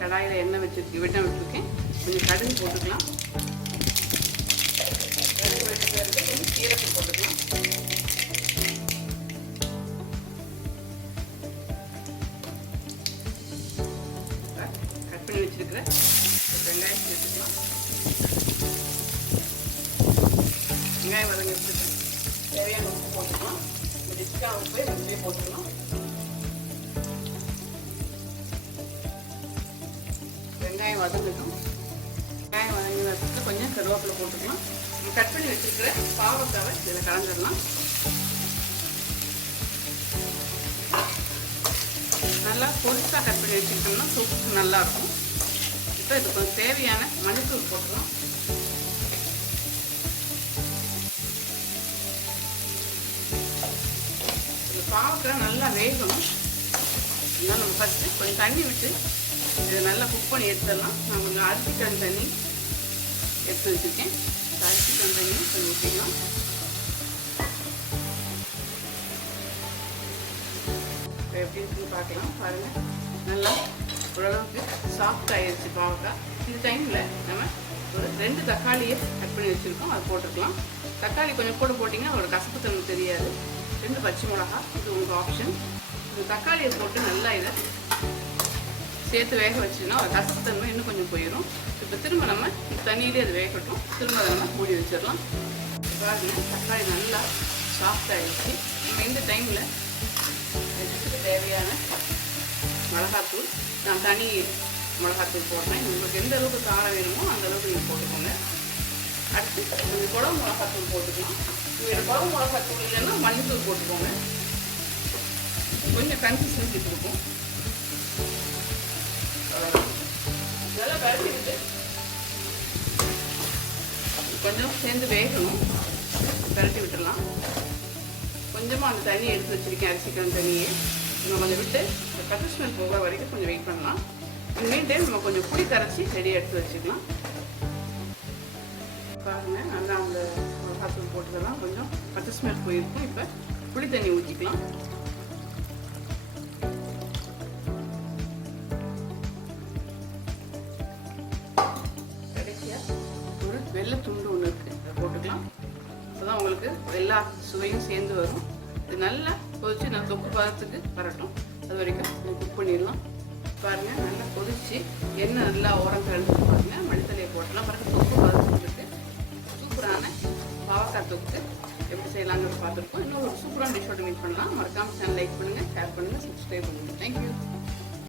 கடாயில் எண்ணெய் விட்டுருக்கேன். கொஞ்சம் கடுகு போட்டுக்கலாம். கடுகு வெடிக்கிறதுக்கு கொஞ்சம் சீரகம் போட்டுக்கலாம். கட் பண்ணி வச்சிருக்கிற வெங்காயம் சேர்த்துக்கலாம். வெங்காயம் வதங்கி வச்சுட்டு தேவையான உப்பு போட்டுக்கலாம். எக்ஸ்ட்ரா உப்பு ரெண்டுலேயே போட்டுக்கலாம். வெங்காயம் வதங்கட்டும். வெங்காயம் வதங்கி வச்சுட்டு கொஞ்சம் கருவேப்பிலை போட்டுக்கலாம். கட் பண்ணி வச்சுருக்கிற பாவக்காவை இதில் கலந்துடலாம். நல்லா பொரிசாக கட் பண்ணி வச்சுக்கிட்டோம்னா சூப்பு நல்லாயிருக்கும். இப்போ இது கொஞ்சம் தேவையான மஞ்சத்தூள் போட்டுக்கலாம். பாவக்காய் நல்லா வேகணும். அதனால் நம்ம ஃபஸ்ட்டு கொஞ்சம் தண்ணி விட்டு இதை நல்லா குக் பண்ணி எடுத்துடலாம். நான் கொஞ்சம் அரிசிக்கான தண்ணி எடுத்து வச்சுருக்கேன். அரிசிக்கான தண்ணி கொஞ்சம் ஊற்றிக்கலாம். இப்போ எப்படி இருக்குன்னு பார்க்கலாம். பாருங்கள், நல்லா ஓரளவுக்கு சாஃப்ட் ஆகிடுச்சு பாவக்காய். இந்த டைமில் நம்ம ஒரு 2 தக்காளியை கட் பண்ணி வச்சுருக்கோம், அது போட்டுக்கலாம். தக்காளி கொஞ்சம் கூட போட்டிங்கன்னா அதோட கசப்பு தன்மை தெரியாது. 2 பச்சை மிளகா, இது உங்கள் ஆப்ஷன். இந்த தக்காளியை போட்டு நல்லா இதை சேர்த்து வேக வச்சுன்னா ஒரு கசப்பு தன்மை இன்னும் கொஞ்சம் போயிடும். இப்போ திரும்ப நம்ம தண்ணியிலே அது வேகட்டும். திரும்ப அதை நம்ம மூடி வச்சிடலாம். பாருங்க, தக்காளி நல்லா சாஃப்ட் ஆகிடுச்சு. இப்போ இந்த டைமில் இதுக்கு தேவையான மிளகாத்தூள், நான் தனி மிளகாத்தூள் போடுறேன். உங்களுக்கு எந்த அளவுக்கு காரம் வேணுமோ அந்த அளவுக்கு நீங்கள் போட்டுக்கோங்க. அடுத்து கொஞ்சம் குழம்பு மிளகாத்தூள் போட்டுக்கலாம். இதில் குழம்பு மிளகாத்தூள் இல்லைன்னா மஞ்சத்தூள் போட்டுக்கோங்க. கொஞ்சம் கன்சிஸ்டன்சி கொடுக்கும். இதெல்லாம் கரைச்சிக்கிட்டு கொஞ்சம் சேர்ந்து வேகணும். கரட்டி விட்டுடலாம். கொஞ்சமாக அந்த தண்ணியை எடுத்து வச்சுருக்கேன், அரிசிக்கான தண்ணியை. நம்ம கொஞ்சம் விட்டு பச்சை ஸ்மெல் போகிற வரைக்கும் கொஞ்சம் வெயிட் பண்ணலாம். மீன் டைம் நம்ம கொஞ்சம் புளி கரைச்சி ரெடியாக எடுத்து வச்சுக்கலாம். பாருங்கள், நல்லா அந்த மிளகாத்தூள் போட்டுக்கலாம். கொஞ்சம் பச்சை ஸ்மெல் போயிருக்கும். இப்போ புளி தண்ணி ஊற்றிக்கலாம். கடைசியாக ஒரு வெள்ளை துண்டு ஒன்று இருக்குது, அதை போட்டுக்கலாம். அப்போ தான் உங்களுக்கு எல்லா சுவையும் சேர்ந்து வரும். இது நல்லா கொதிச்சு நான் தொக்கு பதத்துக்கு வரட்டும். அது வரைக்கும் குக் பண்ணிடலாம். பாருங்கள், நல்லா கொதிச்சு எண்ணெய் நல்லா ஓரம் கழுந்து பாருங்கள். மல்லித்தலையை போட்டலாம். பாருங்கள், தொக்கு பதத்துக்கு இருக்குது. சூப்பரான பாவக்காய் தொக்கு எப்படி செய்யலாங்கிறது பார்த்துருக்கோம். இன்னும் ஒரு சூப்பரான டிஷ்ஷோட மீட் பண்ணலாம். மறக்காமல் சேனல் லைக் பண்ணுங்கள், ஷேர் பண்ணுங்கள், சப்ஸ்கிரைப் பண்ணுங்கள். தேங்க்யூ.